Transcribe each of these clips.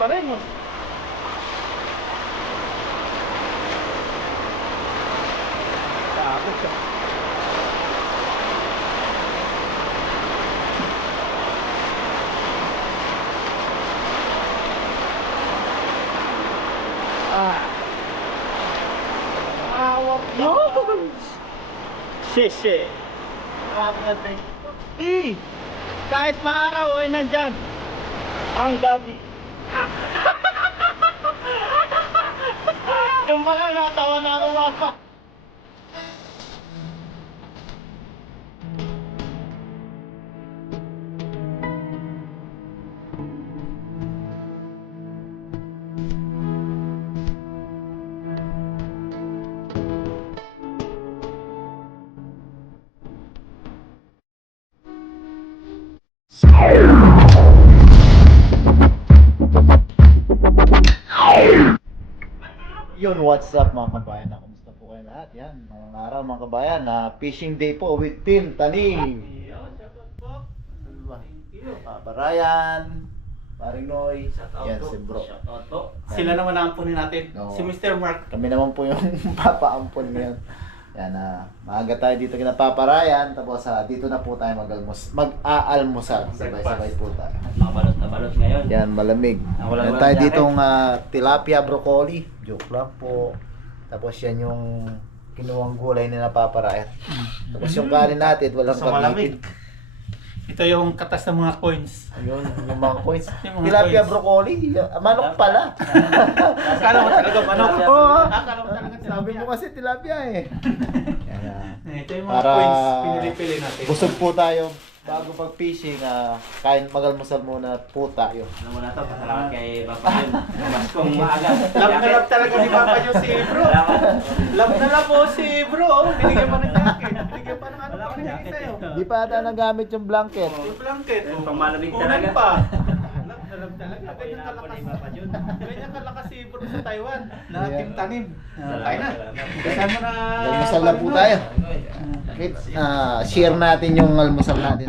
pa rin. Tapos siya. Yun! Sisi. Kahit maaraw ay nandyan. Ang gabi. Yung mga natawa na rumapa. Yun, what's up mga kabayan? Kumusta po kayo lahat? Yan, mga araw mga kabayan na fishing day po with Team Tanim. Barayan, Paring Noy, yan si bro. Sila naman naampunin natin. No. Si Mr. Mark. Kami naman po yung papaampon ngayon. Yan na, maaga tayo dito kina Paparayan, tapos dito na po tayo mag-aalmusal. Sabay-sabay po tayo. Mga balot na balot ngayon. Yan, malamig. Yan tayo ditong tilapia broccoli. Joke lang po. Tapos yan yung kinuwang gulay ni Paparayan. Tapos yung kanin natin, walang Sa malamig. Ito yung katas ng mga coins. Ayun, yung mga coins. Yung mga Tilapia coins. broccoli, manok pala. Akala mo talaga manok. Oo. Akala mo talaga Sabi mo kasi tilapia eh. Yan, Ito yung mga para coins. Pinili-pili natin. busog po tayo. Bago pag-fishing, kain mag-almusal muna po tayo. Ano mo na to, pasalamat kay Papa Jun. Mas kung maaga. Love na love talaga ni Papa yung si bro. Love na love po si bro. Binigyan pa ng jacket. Binigyan pa ng ano pa binigay sa'yo. Di pa ata nagamit yung blanket. Yung blanket. Pang malamig Unan talaga. pa. Love na love talaga. Ganyan kalakas. Papa Jun. Ganyan kalakas si bro sa Taiwan. Na Team Tanim. Salamat, Tayo na. salamat. Kasama na. Almusal na po tayo. Share natin yung almusal natin.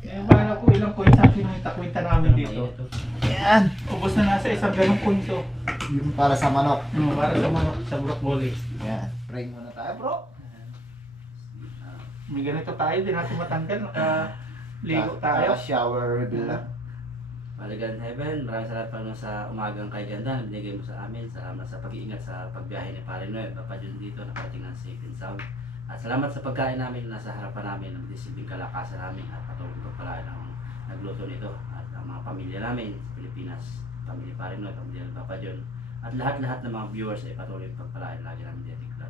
Eh, paano po ilang coins ang kinita-kwenta namin dito? Yan. Ubos na nasa isang ganong punto. Yung para sa manok. Para sa manok sa broccoli. Yan. Pray muna tayo, bro. May ganito tayo, di natin matanggal. Nakaligo tayo. Shower reveal lang. Maligan Heaven, maraming salamat pa sa umagang kay ganda na binigay mo sa amin. Salamat sa pag-iingat sa pagbiyahe ni Pare Noy. Papa Jun dito, nakarating ng safe and sound. At salamat sa pagkain namin nasa harapan namin, ang disibling kalakasan namin at patuloy pagpalaan ng nagluto nito. At ang mga pamilya namin sa Pilipinas, pamilya Pare Noy, pamilya ng Papa Jun. At lahat-lahat ng mga viewers ay patuloy pagpalaan lagi namin dito.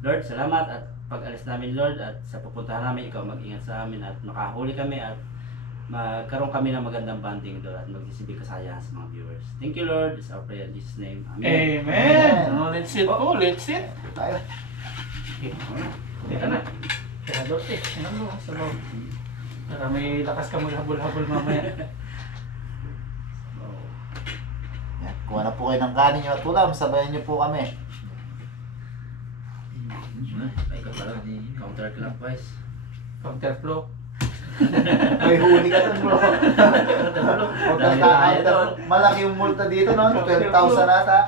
Lord, salamat at pag-alis namin Lord at sa pupuntahan namin, ikaw mag-ingat sa amin at makahuli kami at magkaroon kami ng magandang banding doon at magsisilbing kasayahan sa mga viewers. Thank you Lord, it's our prayer in Jesus' name. Amen. Amen! Oh, let's sit po, let's sit. Tayo. Teka na. Teka Dorte, ano mo sa loob? Para may lakas ka maghabol-habol mamaya. Yan. Kuha na po kayo ng kanin nyo at ulam. Sabayan nyo po kami. Ay, ikaw pala, counterclockwise. Counterflow. May huli ka dun, bro. Malaki yung multa dito, no? 12,000 ata.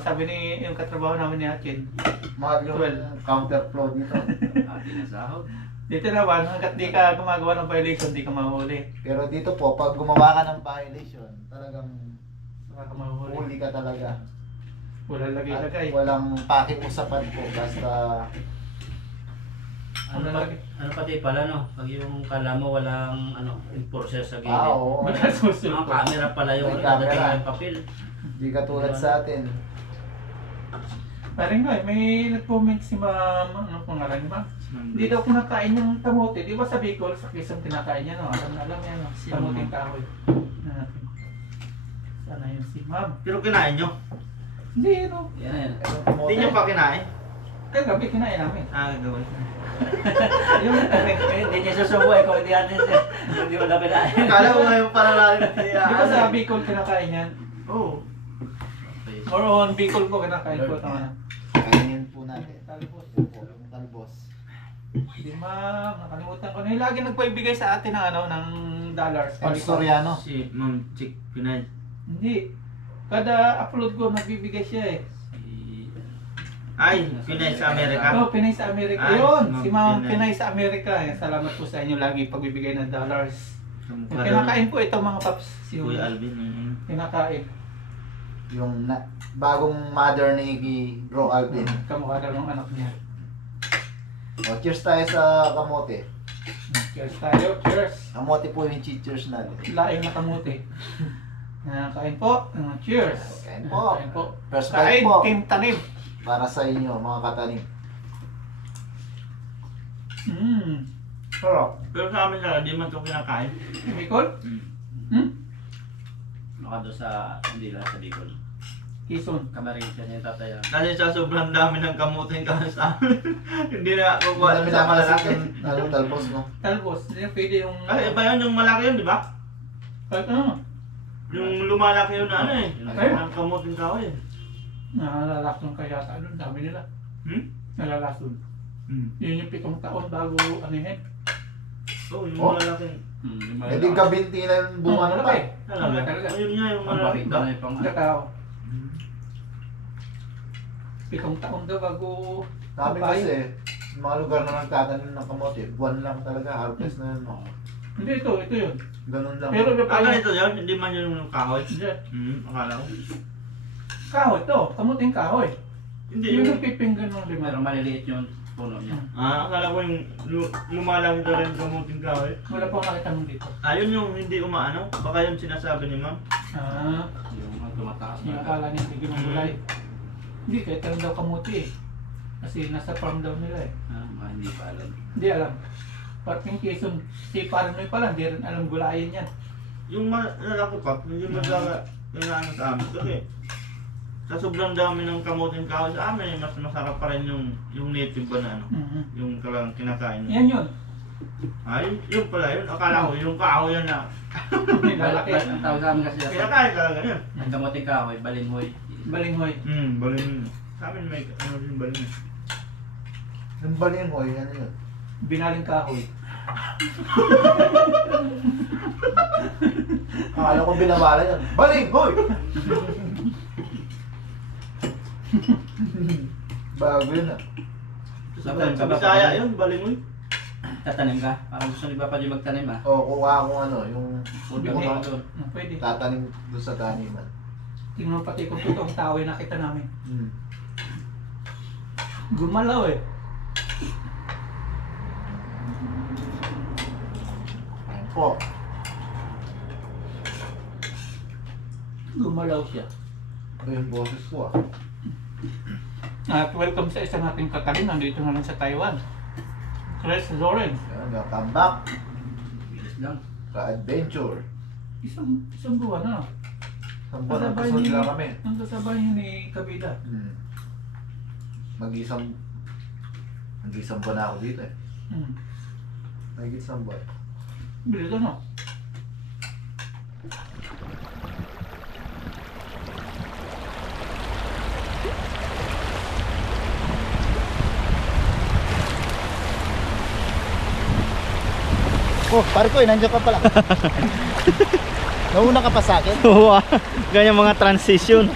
Sabi ni yung katrabaho namin ni Akin. Mahal yung 12. counterflow dito. Ating nasahod. Dito naman, hanggat di ka gumagawa ng violation, di ka mahuli. Pero dito po, pag gumawa ka ng violation, talagang Saka ka mahuli. huli ka talaga. Walang At lagay-lagay. walang pakiusapan po. Basta Ano pati pala no, pag yung kala mo walang enforcer sa gilid. oo. Wala susunod. Ang camera pala yung May camera. nadating yung papel. Di katulad sa atin. Parang nga, may nag-comment si ma'am, ano pangalan ni ma'am? Hindi daw kinakain yung kamote. Di ba sa Bicol, sa Quezon kinakain niya, no? Alam niya, no? Kamote kahoy. Sana yun si ma'am. Pero kinain nyo? Hindi, no? Yan. Hindi nyo pa kinain? Kagabi kinain namin. Gagawin. Yung Hindi niya susubuhay kung hindi natin siya. Hindi mo na kinain. Kala ko ngayon para lang. di ba sa Bicol kinakain yan? Oo. Or on Bicol po kinakain po. Tama na. Kainin po natin. Talbos. Ito po, yung talbos. Hindi ma'am, nakalimutan ko na yung lagi nagpaibigay sa atin ng ano, ng dollars. Ang Soriano. Si Ma'am Chick Pinay. Hindi. Kada upload ko, nagbibigay siya eh. Ay, Pinay sa Amerika. Oh, Pinay sa Amerika. Ay, Yun, si si Ma'am Ma'am Pinay sa Amerika. Salamat po sa inyo lagi pagbibigay ng dollars. Yung Kamukha daw kinakain po ito mga paps. ni Yung Kuya Alvin. kinakain. Yung bagong mother ni Bro Alvin. Kamukha daw ng anak niya. O, cheers tayo sa kamote. Cheers tayo. Cheers. Kamote po yung cheers natin. Laing na kamuti. Kain po. Cheers. Kain po. Kain po. First bite Kain, po. team tanim. Para sa inyo, mga katanim. Sarap. Pero sa amin na, di man ito kinakain. Bicol? Baka doon sa, hindi lang sa Bicol. Quezon. Camarines yan yung tatay. Kasi sa sobrang dami ng kamuting kami sa amin. Hindi na kukuha Marami sa na malalaki. ano, talbos, no? Talbos. Hindi na pwede yung... Kasi iba yun, yung malaki yun, di ba? Ano? Yung lumalaki yun na ano eh. Ay. Ang kamuting kahoy eh. Nalalason kaya sa doon. Dami nila. Nalalason. Yun yung 7 taon bago anihin. Oo, yung Oh. malalaki. Hindi kabinti na yung bunga na pa. Talaga. Talaga. Ayun nga, yung Ang malalaki. bakit na yung pang... Kakao. 7 taon daw bago... Sabi papaya. kasi, yung mga lugar na nagtatanim ng kamote, buwan lang talaga, harvest na yun. No? Hindi, ito yun. Ganun lang. Pero Ah, ganito yun? Hindi man yun yung kahoy? Hindi. Akala ko. Kahoy to. Kamuting kahoy. Hindi Yung yung... nagpipinggan ng Pero lima. maliliit yung puno niya. Akala ko yung lumalaki talaga yung kamuting kahoy. Wala pang nakita mo dito. Ayun yung hindi umaano? Baka yung sinasabi ni ma'am. Yung tumataas Yung na. akala niya hindi gulay. Hindi, kahit alam daw kamuti eh. Kasi nasa farm daw nila eh. Hindi pa alam. Hindi alam. Parting Quezon, si Paranoy pala, hindi rin alam gulayan yan. Yung malalaki pa, hindi magkaka yung ano sa amin. Kasi sa sobrang dami ng kamuting kahoy sa amin, mas masarap pa rin yung native ba na ano. Yung kalang kinakain. Yan yun. Ay, yun pala yun. Akala ko yung kahoy yan na. Lalaki. Ang tawag sa amin kasi sa Kinakain talaga yun. ang kamoting kahoy, balinghoy. Balinghoy. Balin. Sa amin may ano yung balin. Yung balinghoy, ano yun? Binaling kahoy. Akala ko binawala yan. Balinghoy! Bago yun ah. Sa Bisaya yun, balingoy. Tatanim ka? Parang gusto ni Papa Joy magtanim ah. O, kuha akong ano, yung Food Bigay. ka doon. Pwede. tatanim doon sa taniman. Tingnan mo pati kung totoong tao yung nakita namin. Hmm. Gumalaw eh. Ayan po. Gumalaw siya. Ito yung boses ko ah. At welcome sa isa nating katalin. Nandito naman sa Taiwan. Chris Lawrence. Ayan, welcome back Bilis lang. sa adventure. Isang buwan na. Ang buwan ang kasunod lang kami. Ang kasabay niyo ni Kabida. Hmm. Mag-isang buwan na ako dito eh. Mag-isang buwan. Bilis ano? Oh, pare ko eh, nandiyan ka pala. Nauna ka pa sa akin. Oo, ganyan mga transition.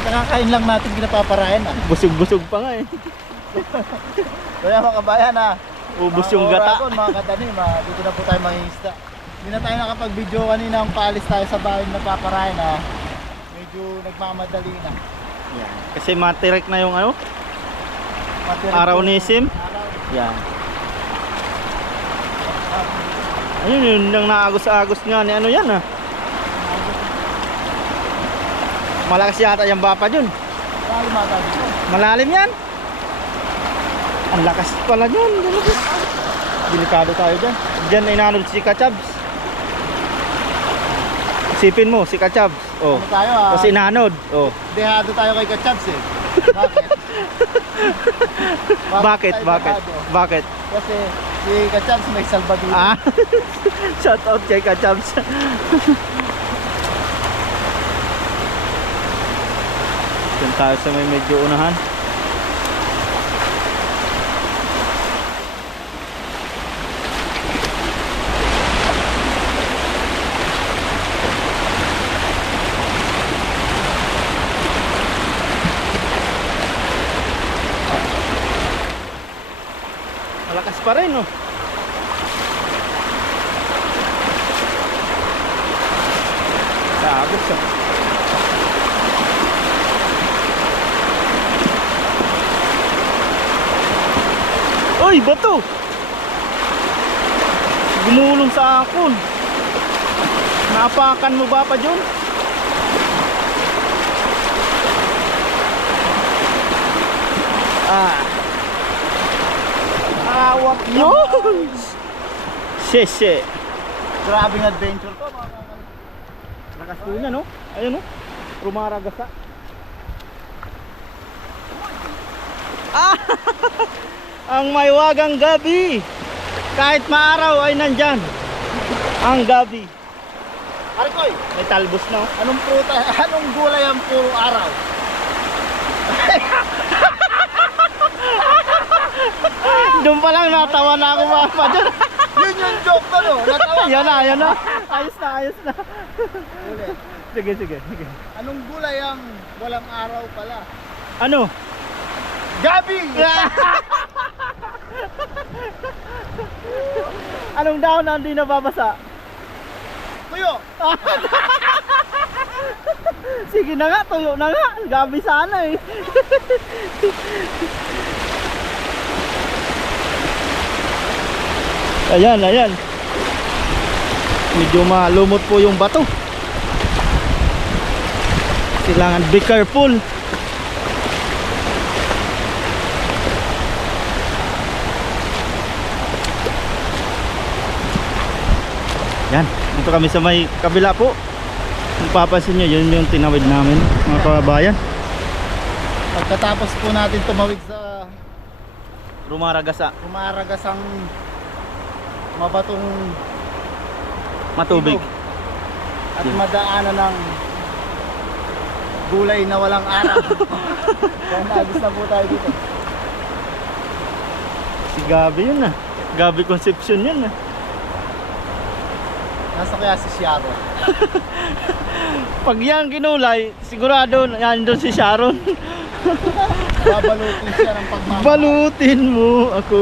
Nakakain lang natin pinapaparayan ah. Busog-busog pa nga eh. Kaya mga kabayan ah. Ubus yung gata. Mga katanim ah. Dito na po tayo mangingisda. Hindi na tayo nakapag-video kanina ang paalis tayo sa bahay na paparayan ah. Medyo nagmamadali na. Yan. Kasi matirek na yung ano, Matirik araw po. ni Sim. Araw. Yan. Ayun yun, yung naagos-agos nga ni ano yan ah. Malakas yata yung bapa dun. Malalim ata dito. Malalim yan. Ang lakas pala dun. Delikado tayo dyan. Dyan ay nanod si Kachabs. Isipin mo, si Kachabs. Oh. Ano tayo ah? Kasi nanod. Oh. Dehado tayo kay Kachabs eh. Bakit? Bakit? tayo Bakit? dehado? Bakit? Kasi si Kachabs may salbadura. Ah. Shout out kay Kachabs. Diyan tayo sa may medyo unahan. pa rin, oh. Sabos, oh. Uy, bato! Gumulong sa akon. Naapakan mo ba pa dyan? Awak yun! Sese. Grabing adventure to mga kakay. Lakas po niya, no? Ayun, no? Rumaragasa. Ah! Ang maywagang gabi. Kahit maaraw ay nandyan. Ang gabi. Arikoy, May talbos na, oh. anong pruta, anong gulay ang puro araw? Doon pa lang natawa na ako pa dyan. Yun yung joke to, no? Natawa Yan na, yan na. Ayos na, ayos na. Ulit. Sige, sige, sige. Anong gulay ang walang araw pala? Ano? Gabi! Anong dahon na hindi nababasa? Tuyo! Sige na nga, tuyo na nga. Gabi sana eh. Ayan, ayan. Medyo malumot po yung bato. Kailangan be careful. Yan, dito kami sa may kabila po. Kung papansin nyo, yun yung tinawid namin, mga kababayan. Pagkatapos po natin tumawid sa Rumaragasa, umaragasang mabatong matubig. ilog at madaanan ng gulay na walang araw. Kaya naagis na po tayo dito. Si Gabi yun ah. Gabi Concepcion yun ah. Nasa kaya si Sharon? Pag yan kinulay, sigurado yan doon si Sharon. Babalutin siya ng pagmamahal. Balutin mo ako.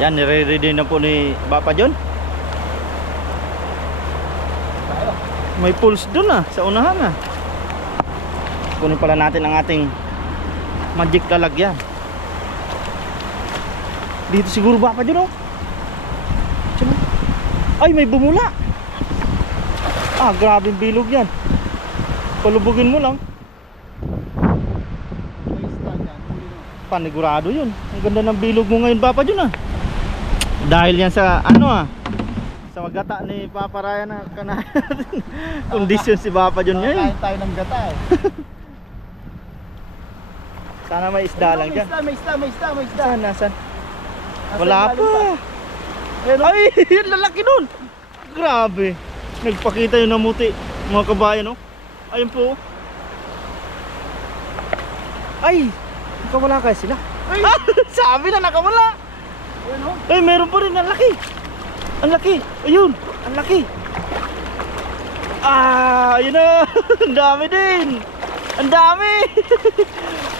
Yan, nire-ready na po ni Papa John. Tayo. May pulse doon ah, sa unahan ah. Kunin pala natin ang ating magic lalagyan. Dito siguro Papa John oh. Diyan, oh. Ay, may bumula. Ah, grabing bilog yan. Palubugin mo lang. May isda dyan. Huli mo. Panigurado yun. Ang ganda ng bilog mo ngayon Papa John ah. Dahil yan sa ano ah, sa magata ni Papa Ryan na kanahin natin. Kondisyon si Papa John ngayon. Kakain tayo ng gata eh. Sana may isda lang dyan. May isda. Saan? Nasaan? Nasa Wala ilalim pa. Ayun, oh. Ay, yung lalaki nun. Grabe. Nagpakita yung namuti, mga kabayan, no? Ayun po. Ay, nakawala kaya sila. Ay! Ah, sabi na nakawala. Ayun, oh. Ay, meron pa rin. Ang laki. Ang laki. Ayun. Ang laki. Ah, ayun na. Ang dami din. Ang dami.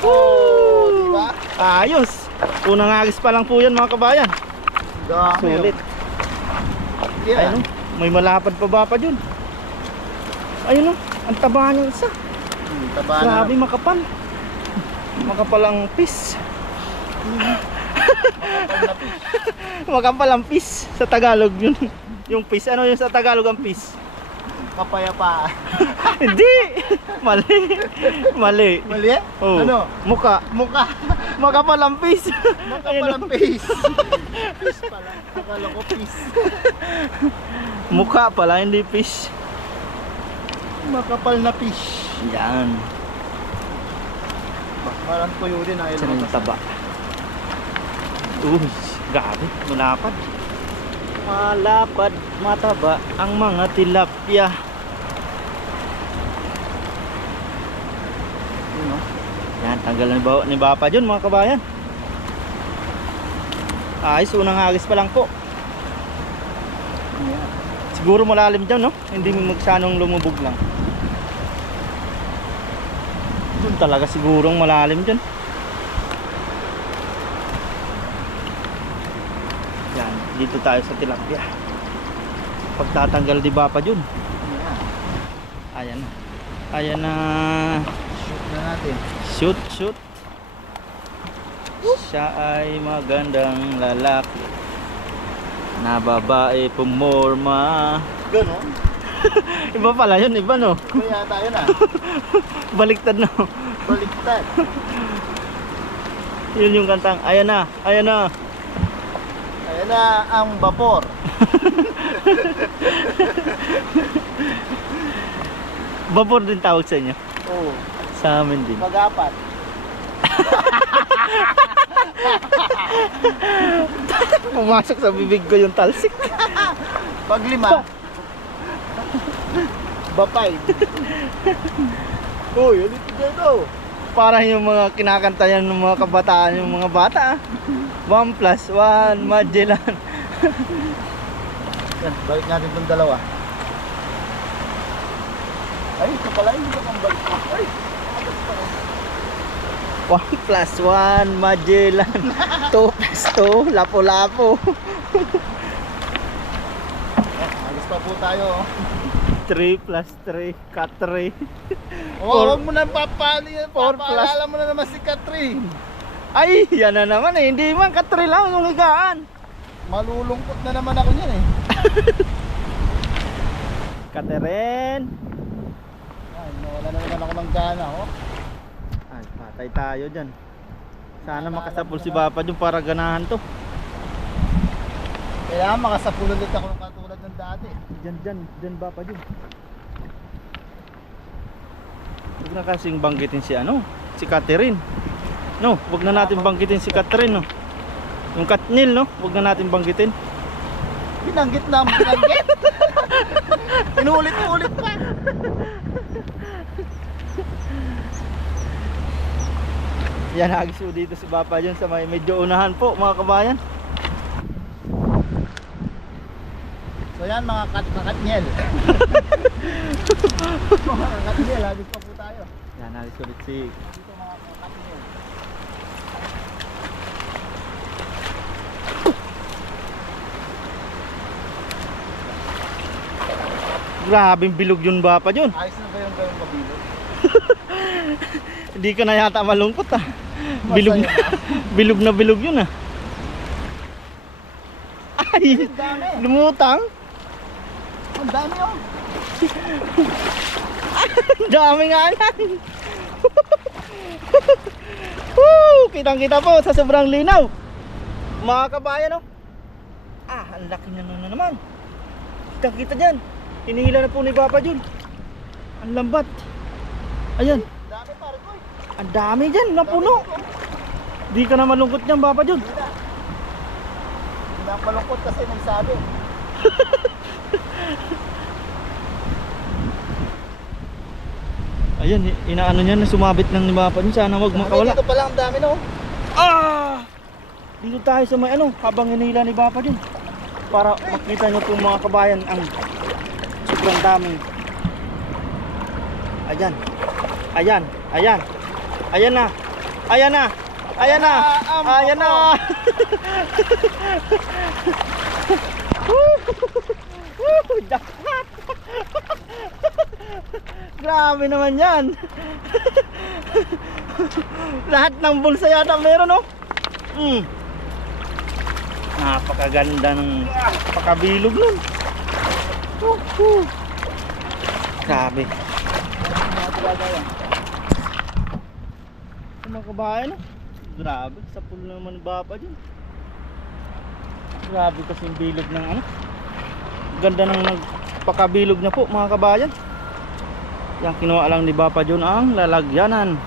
Oh, diba? Ayos. Unang agis pa lang po yan mga kabayan. Dami. Sulit. Yeah. Ayun, may malapad pa ba pa dyan? Ayun o, ang taba niya isa. Taba na. Grabe, makapal. Makapal ang pis. Makapal ang pis. Sa Tagalog yun. Yung pis, ano yung sa Tagalog ang pis? Kapayapa. Hindi. Mali. Mali. Mali eh? Oh. Ano? Muka. Mukha. Makapal ang pis. Makapal ang face. Fish pala. Akala ko fish. Mukha pala, hindi pis. Makapal na fish. Yan. Parang tuyo din ay Saan yung taba? Uy, grabe, malapad. Malapad, mataba ang mga tilapia. Yun, oh. Yan, tanggal ni Papa John mga kabayan. Ayos, unang hagis pa lang po. Siguro malalim dyan, no? Hindi magsanong lumubog lang. Doon talaga sigurong malalim dyan. Yan, dito tayo sa tilapia. Pagtatanggal di ba pa dyan? Ayan na. Ayan na. Shoot na natin. Shoot, shoot. Siya ay magandang lalaki na babae pumorma. Ganon. Iba pala yun, iba no? Kaya tayo na. Baliktad no? Baliktad. Yun yung kantang, ayan na, ayan na. Ayan na ang vapor. Vapor din tawag sa inyo. Oo. Sa amin din. Pag-apat. Pumasok sa bibig ko yung talsik. Pag-lima. Bapay. Uy, ulit dito. Parang yung mga kinakanta yan ng mga kabataan, yung mga bata. 1+1 Magellan. Yan, balik natin itong dalawa. Ay, ito pala, hindi ka pang balik. Ay, 1+1 Magellan. 2+2 Lapu-Lapu. agos pa po tayo. 3+3 Katri. Oh, huwag mo na papali. 4+. Papaalala mo na naman si Catherine. Ay, yan na naman eh. Hindi man Katri lang yung higaan. Malulungkot na naman ako niyan eh. Catherine. Ay, nawala na naman ako ng gana, oh. Ay, patay tayo dyan. Sana makasapul si Papa dyan para ganahan to. Kailangan makasapul ulit ako ng katulad ng dati. Dyan Papa dyan. Huwag na kasing banggitin si ano, si Catherine. No, huwag na natin banggitin si Catherine, no. Yung Katnil, no, huwag na natin banggitin. Binanggit na, binanggit. Inuulit-ulit pa. Yan, agiso dito si Papa dyan sa may medyo unahan po, mga kabayan. So yan mga kakatnyel. Mga kakatnyel, agos pa po tayo. Yan, agiso ulit si Dito mga kakatnyel. grabing bilog yun Papa dyan. Ayos na ba yung gawing mabilog? Hindi ka na yata malungkot ah. Bilog na, bilog na bilog yun ah. Ay, Ang dami. lumutang. Ang dami oh. Ang dami nga yan. Woo! Kitang-kita po sa sobrang linaw. Mga kabayan oh. Ah, ang laki na naman. Kitang-kita dyan. Hinihila na po ni Papa Jun. Ang lambat. Ayan. Ang dami pare ko. Ang dami dyan, napuno. Di ka na malungkot dyan, Papa Jun. Hindi na malungkot kasi nagsabi. Ayan, inaano niya na sumabit ng ni Papa Jun. Sana wag makawala. Dito pala ang dami no. Ah! Dito tayo sa may ano, habang hinihila ni Papa Jun. Para makita nyo po mga kabayan ang sobrang daming. Ayan. Ayan, ayan. Ayan na. Ayan na. Ayan na. Ayan na. Woo! Jackpot! Grabe naman yan. Lahat ng bulsa yata meron, no? Napakaganda ng pakabilog nun. Grabe. Mga kabayan, no? Grabe, sa pool naman Papa dyan. Grabe kasi yung bilog ng ano. Ganda ng nagpakabilog niya po mga kabayan. Yang kinuha lang ni Papa Jun ang lalagyanan.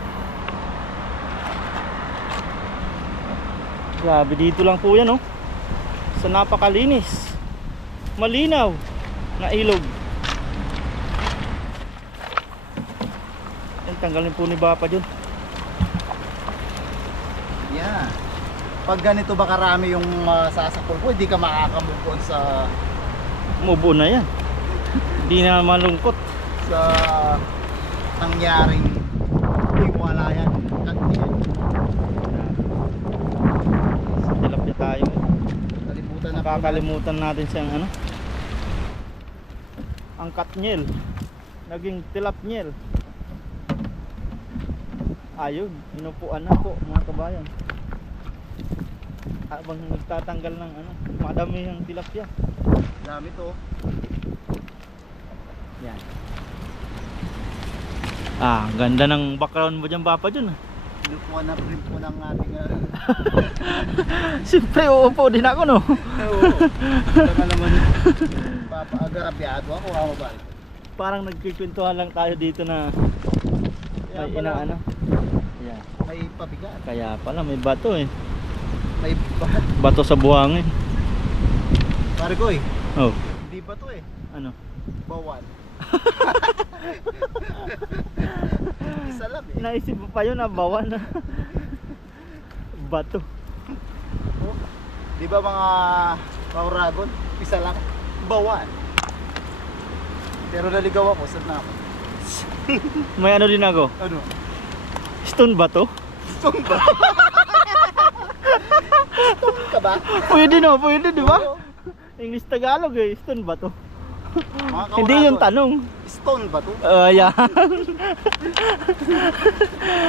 Grabe, dito lang po yan, no? Sa napakalinis, malinaw na ilog. Yan, tanggalin po ni Papa Jun. Yeah. Pag ganito ba karami yung sasakol ko, hindi ka makakamove on sa Mubo na yan. Hindi na malungkot. nangyaring wala yan. Kantin. Sa tilapia tayo. Kalimutan na po. Nakakalimutan natin siyang ano. Ang katnyel. Naging tilapnyel. Ayun, inupuan na po mga kabayan. Habang nagtatanggal ng ano, madami yung tilapia. Dami to. Yan. Ah, ganda ng background mo dyan, Papa, dyan. Inupuan na rin po ng ating Siyempre, uupo din ako, no? oo. Baka naman papaagarapyado ako ako ba? Parang nagkikwentuhan lang tayo dito na Kaya may pala, inaano. Yan. may pabigat. Kaya pala, may bato eh. May Bato sa buhangin. pare ko eh. Oh, Hindi ba to eh? ano? Bawan. Isa lang eh. Naisip mo pa yun, bawan na. Bato. Oh, di ba mga Mauragon? Isa lang. Bawan. Pero naligaw ako. Saan na ako? May ano din ako. Ano? Stone bato? Stone ba? Stone ka ba? Pwede no, pwede di ba? Oo. English Tagalog eh, stone bato. Mga Hindi yung Kauragon, tanong. Stone ba to? Ayan.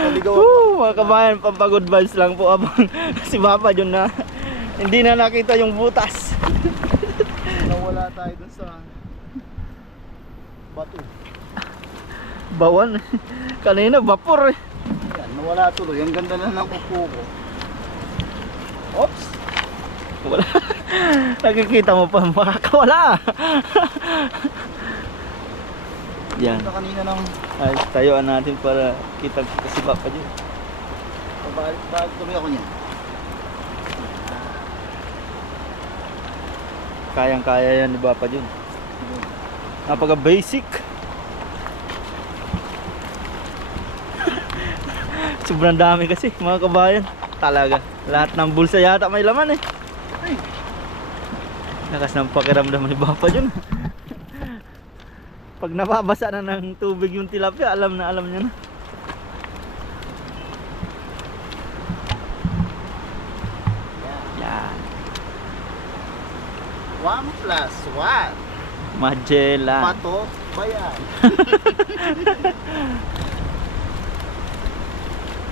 Naligaw ako. Mga kabayan, pampagod vibes lang po abang si Papa John na hindi na nakita yung butas. Nawala tayo dun sa bato. Bawan. Kanina vapor eh. Yan, nawala tuloy. Ang ganda na ng upo ko. Oops! Wala. Nakikita mo pa makakawala. Yan. Ito kanina ng Ay, tayuan natin para kita si Papa John. pabalik tuloy ako niyan. Kayang-kaya yan ni Papa John. Napaka basic. Sobrang dami kasi mga kabayan. Talaga. Lahat ng bulsa yata may laman eh. Ay. Lakas ng pakiramdam ni Papa John. Pag nababasa na ng tubig yung tilapia, alam na alam niya na. Yan. 1+1. Magellan. Pato ba yan?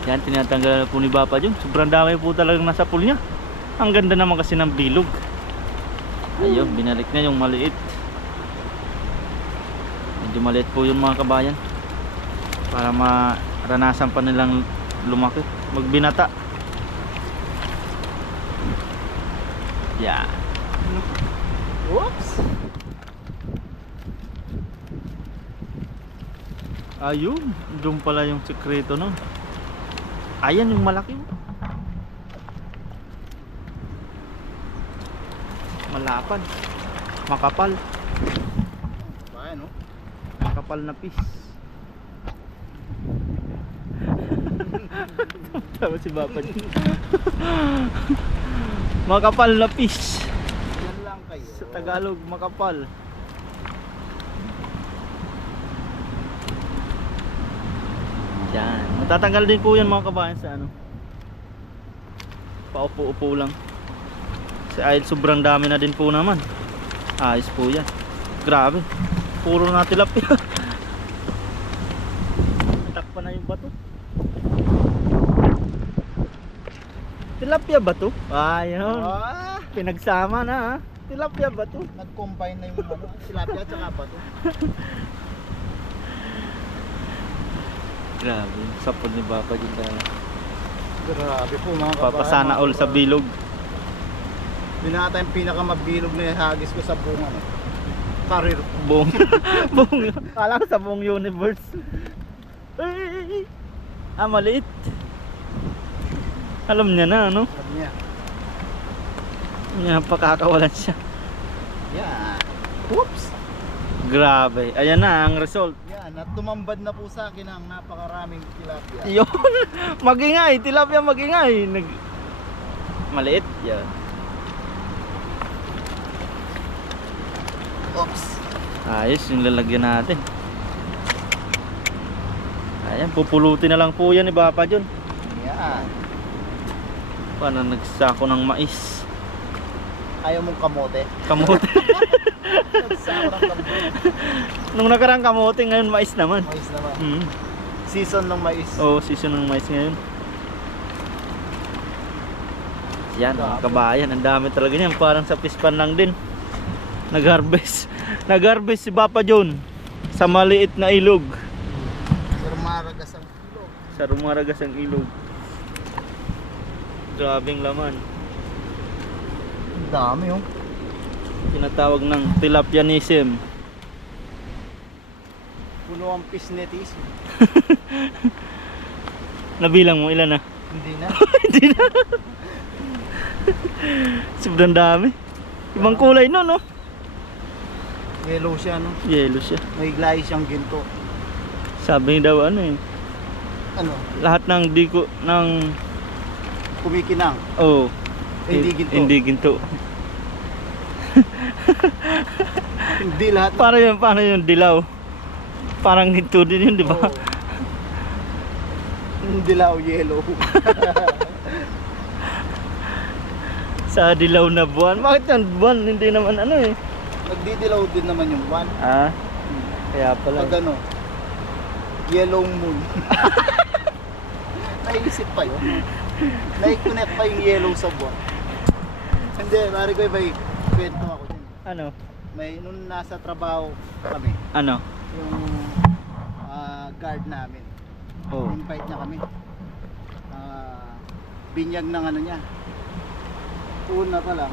Yan, tinatanggal na po ni Papa John. Sobrang dami po talagang nasa pool niya. Ang ganda naman kasi ng bilog. Ayun, binalik niya yung maliit. Medyo maliit po yung mga kabayan. Para maranasan pa nilang lumaki. Magbinata. Yan. Oops! Ayun, doon pala yung sekreto nun. Ayan yung malaki. Malapad. Makapal. Ayan, no? Makapal na fish. Tama si Papa John. Makapal na fish. Yan lang kayo. Sa Tagalog, makapal. Yan. Matatanggal din po yan mga kabayan sa ano. Paupo-upo lang. Sa ayun, sobrang dami na din po naman. Ayos po yan. Grabe. Puro na tilapia. Takpan na yung bato. Tilapia ba to? Ayun. Ah! Pinagsama na ha. Tilapia ba to? Nag-combine na yung ano, tilapia at saka bato. Grabe. Sapod ni Papa John tayo. Grabe po mga kabayan. Papasana all sa bilog. Yun na ata yung pinakamabilog na hagis ko sa bunga. No? Career. Buong buong kala ko sa buong universe. Ay. Ah, maliit. Alam niya na ano. Sabi niya. Niya pakakawalan siya. Yan. Oops! Grabe. Ayan na ang result. Yan. At tumambad na po sa akin ang napakaraming tilapia. Yun. Magingay, tilapia magingay. Maliit. Yan. Oops! Ayos yung lalagyan natin. Ayan, pupulutin na lang po yan ni Papa John. Yan. Paano nagsako ng mais? Ayaw mong kamote. Kamote. Nagsako ng kamote. Nung nakarang kamote, ngayon mais naman. Mais naman. Mm. Season ng mais. Oo, season ng mais ngayon. Yan, mga kabayan, ang dami talaga niyan. Parang sa pispan lang din. Nag-harvest. Nag-harvest si Papa John sa maliit na ilog. Maragas ang kilo. Sa rumaragas ang ilog. Grabing laman. Ang dami oh. Tinatawag ng tilapianism. Puno ang pisnetis. Nabilang mo ilan na? Hindi na. Hindi na. Sobrang dami. Ibang kulay no, no? Yellow siya no. Yellow siya. May glaze siyang ginto. Sabi niya daw ano eh. Ano? Lahat ng diko ng Kumikinang. oh, Hindi ginto. Hindi ginto. Hindi lahat. Paano yung dilaw? Parang ginto din yun, di ba? Oo. Dilaw yellow. Sa dilaw na buwan. Bakit yan buwan? Hindi naman ano eh. Nagdidilaw din naman yung buwan. Ah, kaya pala. Pag ano, yellow moon. Naisip pa yun. Nai-connect pa yung yellow sa buwan. Hindi, mari ko may kwento ako din. Ano? May nung nasa trabaho kami, Ano? yung guard namin. Oh. Invite niya kami. Binyag ng ano niya. Una pa lang.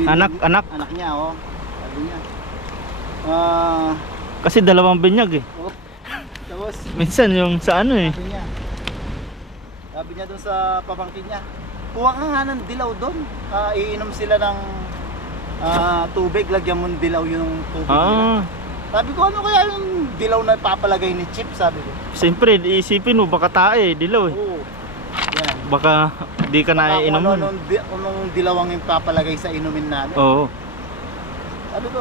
Anak? Anak niya, oh. Sabi niya. Kasi dalawang binyag eh. Oh, tapos, Minsan yung sa ano eh. sabi niya doon sa pamangkin niya, kuha ka nga ng dilaw doon. Iinom sila ng tubig, lagyan mo ng dilaw yung tubig nila. Ah, Sabi ko, ano kaya yung dilaw na papalagay ni Chip, sabi ko. siyempre iisipin mo baka tae, dilaw eh. Oo. Yan. Baka di ka naiinom Ano, nun. anong dilawang yung papalagay sa inumin namin. Oo. Sabi ko,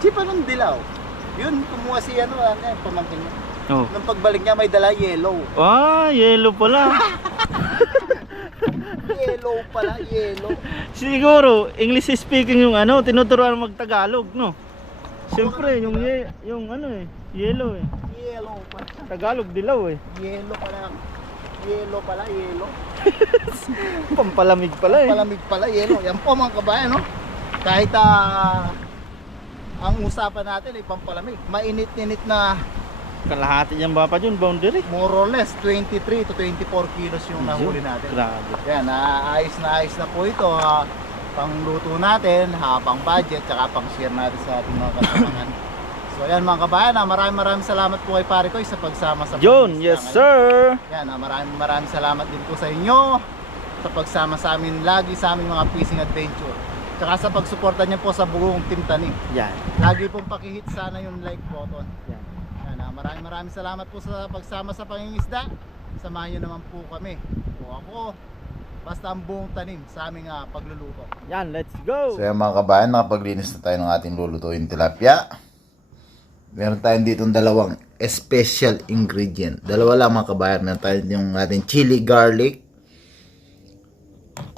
Chip, anong dilaw? Yun, kumuha si yung pamangkin niya. Oh. Nung pagbalik niya, may dala yellow. Ah, yellow pala. Yellow pala, yellow. Siguro English speaking yung ano, tinuturuan mag-Tagalog, no? Siyempre yung ano eh, yellow eh. Yellow pala. Tagalog dilaw eh. Yellow pala. Yellow pala, yellow. Pampalamig pala eh. Palamig pala, yellow. Yan po mga kabayan, no? Kahit ang usapan natin ay pampalamig. Mainit-init na Kalahati yan Papa John, boundary. more or less 23 to 24 kilos yung nahuli natin. Grabe. Yan, ayos na po ito. Pangluto natin, pang budget, tsaka pang share natin sa ating mga kasamahan. So yan mga kabayan, maraming salamat po kay Pare Koy sa pagsama sa John, pag-isda yes ngayon. sir. Yan, maraming salamat din po sa inyo sa pagsama sa amin lagi sa aming mga fishing adventure. Tsaka sa pagsuporta niyo po sa buong Team Tanim. Yan. Lagi pong pakihit sana yung like button. Yan. Yan, maraming salamat po sa pagsama sa pangingisda. Samahan niyo naman po kami. O ako, basta ang buong tanim sa aming pagluluto. Yan, let's go. So yan mga kabayan, nakapaglinis na tayo ng ating lulutuin tilapia. Meron tayong dito dalawang special ingredient. Dalawa lang mga kabayan. Meron tayo yung ating chili garlic.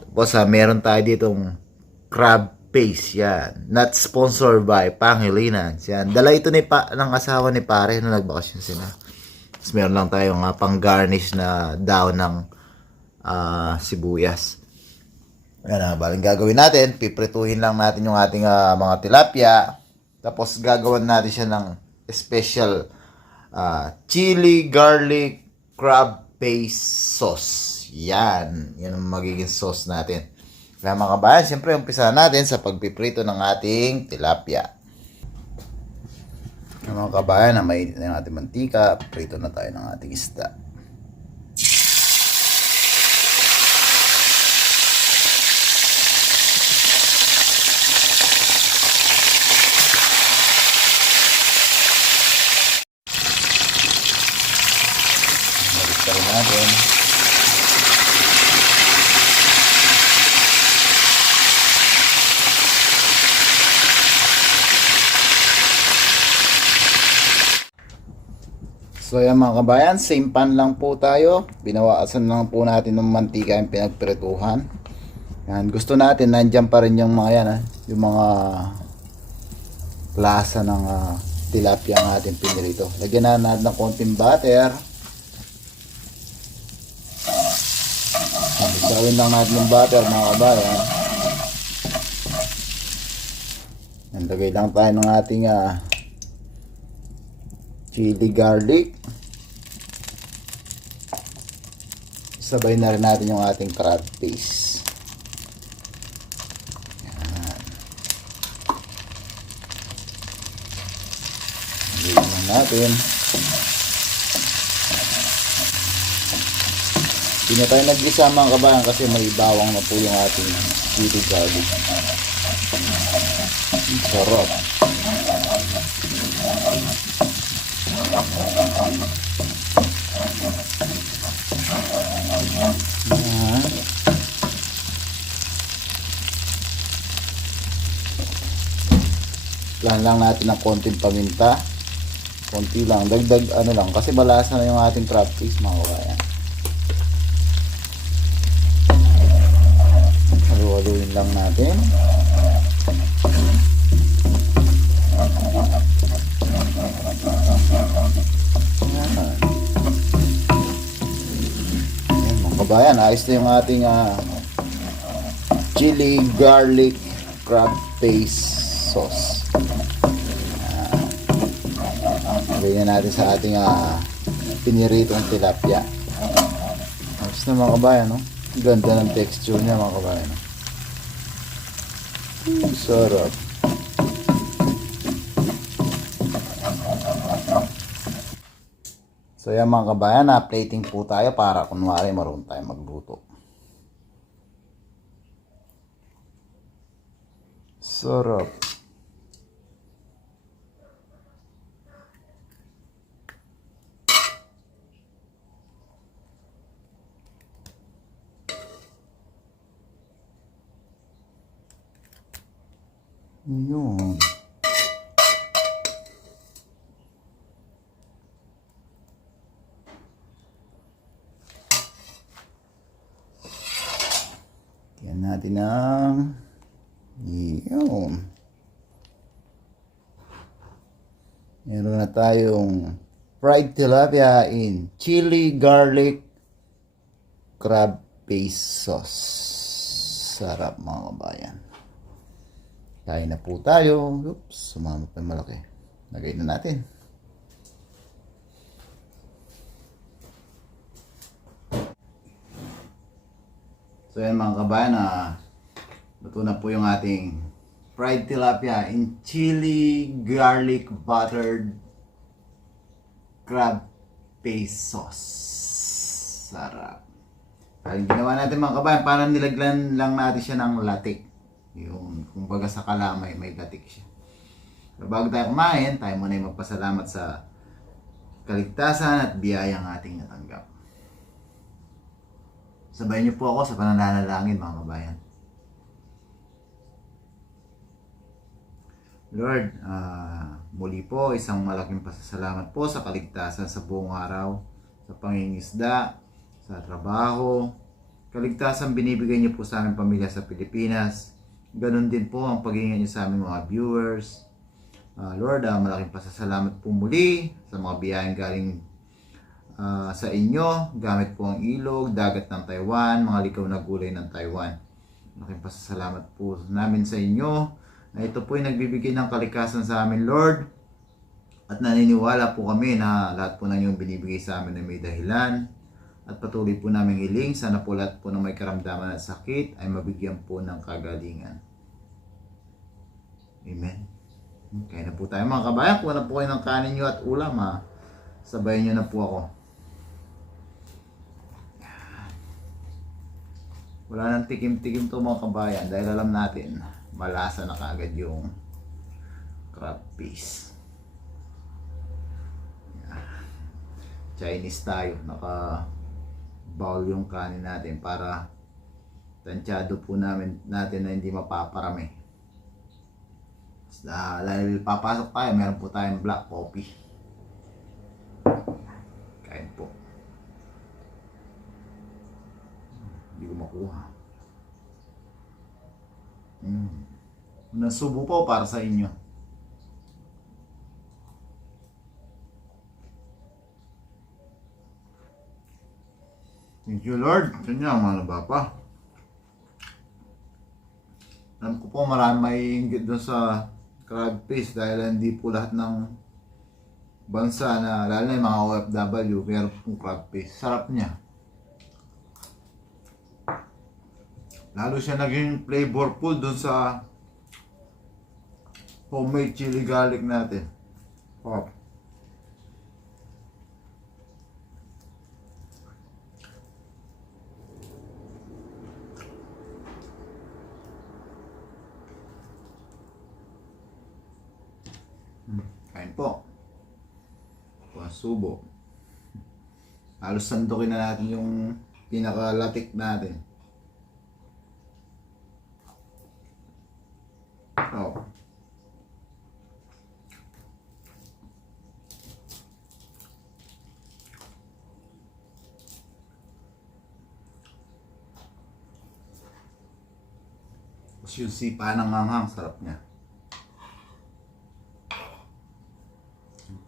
Tapos meron tayo ditong crab paste. Yan. Not sponsored by Pangilinan. Yan. Dala ito ng asawa ni Pare nung nagbakasyon sila. Tapos meron lang tayong pang garnish na daon ng sibuyas. Yan, baling gagawin natin, piprituhin lang natin yung ating mga tilapia. Tapos gagawin natin siya ng special chili garlic crab paste sauce. Yan ang magiging sauce natin. Kaya mga kabayan, siyempre umpisa natin sa pagpiprito ng ating tilapia. Mga kabayan, na mainit na yung ating mantika, prito na tayo ng ating isda. Balik rin natin. So yan mga kabayan, same pan lang po tayo. Binawasan lang po natin ng mantika yung pinagpretuhan. Yan, gusto natin nandiyan pa rin yung mga yan, yung mga lasa ng tilapia ang ating pinirito. Lagyan na natin ng konting butter. Gawin lang natin yung butter mga kabayan. Yan, lagay lang tayo ng ating chili garlic. Sabay na rin natin yung ating crab paste. Yan. Lagyan lang natin. Hindi na tayo nag-gisa mga kabayan kasi may bawang na po yung ating chili garlic. Sarap. Plan lang natin ng konting paminta. Konti lang. Dagdag ano lang. Kasi malasa na yung ating crab paste mga kabayan. Haluin lang natin. Ayan mga kabayan. Ayos na yung ating chili garlic crab paste sauce. Lagyan natin sa ating piniritong tilapia. Ayos na mga kabayan, no? Ganda ng texture niya mga kabayan. Sarap. So yan mga kabayan, plating po tayo para kunwari marunong tayo magluto. Sarap. Yun. Yan natin ang yun. Meron na tayong fried tilapia in chili garlic crab paste sauce. Sarap mga kabayan. Kain na po tayo. Oops, sumama pa yung malaki. Lagay na natin. So yan mga kabayan, luto na po yung ating fried tilapia in chili garlic buttered crab paste sauce. Sarap. Ang ginawa natin mga kabayan, parang nilaglan lang natin siya ng latik. Yung kumbaga sa kalamay may latik siya. Pero bago tayo kumain, tayo muna yung magpasalamat sa kaligtasan at biyayang ating natanggap. Sabayan niyo po ako sa pananalangin mga kabayan. Lord, muli po isang malaking pasasalamat po sa kaligtasan sa buong araw, sa pangingisda, sa trabaho, kaligtasan binibigay niyo po sa aming pamilya sa Pilipinas. Ganon din po ang pag-iingat niyo sa aming mga viewers. Lord, malaking pasasalamat po muli sa mga biyayang galing sa inyo. Gamit po ang ilog, dagat ng Taiwan, mga likaw na gulay ng Taiwan. Malaking pasasalamat po namin sa inyo na ito po ay nagbibigay ng kalikasan sa amin, Lord. At naniniwala po kami na lahat po ng inyong binibigay sa amin ay may dahilan. At patuloy po namin hiling, sana po lahat po ng may karamdaman at sakit ay mabigyan po ng kagalingan. Amen. Kaya na po tayo mga kabayan. Kuha na po kayo ng kanin nyo at ulam Sabayan nyo na po ako. Wala nang tikim-tikim to mga kabayan dahil alam natin malasa na kaagad yung crab paste. Chinese tayo. Naka-bowl yung kanin natin para tansyado po natin na hindi mapaparami. Dahil papasok tayo, meron po tayong black coffee. nakuha. Unang subo po para sa inyo. Thank you, Lord. Kanya, mga nabapa. Alam ko po marami may inggit doon sa crab paste dahil hindi po lahat ng bansa na lalo na yung mga OFW meron pong crab paste. Sarap niya. Lalo siya naging flavorful doon sa homemade chili garlic natin. Pop. Kain po. Subo. Halos sandukin na natin yung pinakalatik natin. Oh. Tapos yung sipa ng hanghang, sarap niya.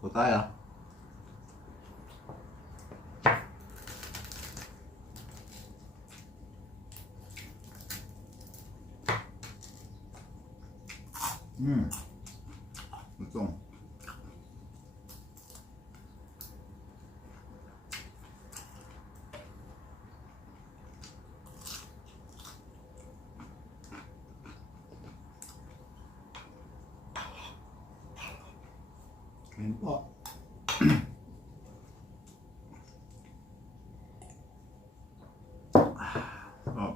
Po tayo. Ito. Ayan po. Oh.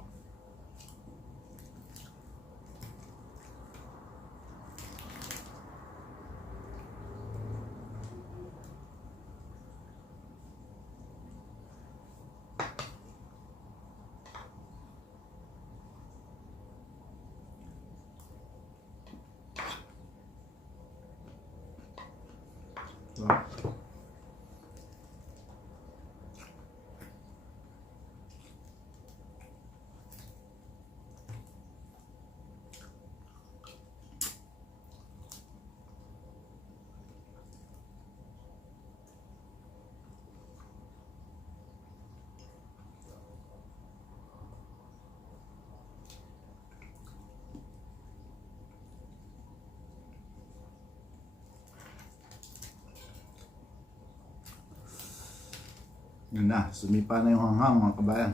Yun na, sumipa na yung hanghang mga kabayan.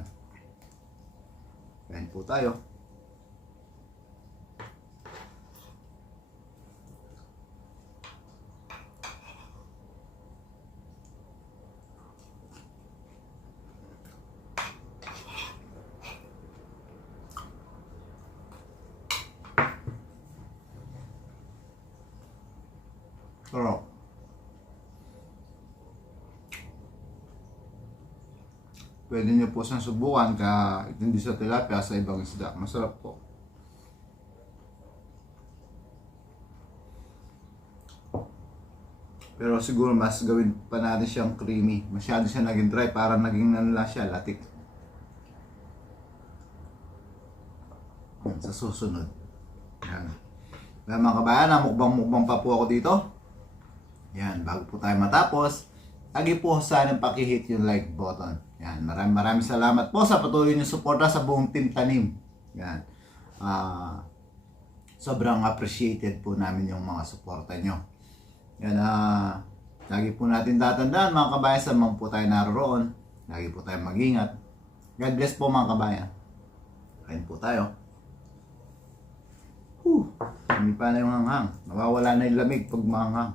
Kain po tayo. Sarap. Pwede nyo po siyang subukan ka hindi sa tilapia sa ibang isda. Masarap po. Pero siguro mas gawin pa natin siyang creamy. Masyado siya naging dry. Parang naging ano lang siya, latik. Sa susunod. Yan. Kaya mga kabayan, mukbang pa po ako dito. Yan, bago po tayo matapos, lagi po sanang pakihit yung like button. Yan, maraming salamat po sa patuloy niyong suporta sa buong Team Tanim. Yan. Sobrang appreciated po namin yung mga suporta nyo. Yan, lagi po natin tatandaan mga kabayan sa mga po tayo naroon. Lagi po tayo mag-ingat. God bless po mga kabayan. Kain po tayo. Hindi pa na yung hanghang. Nawawala na yung lamig pag mahanghang.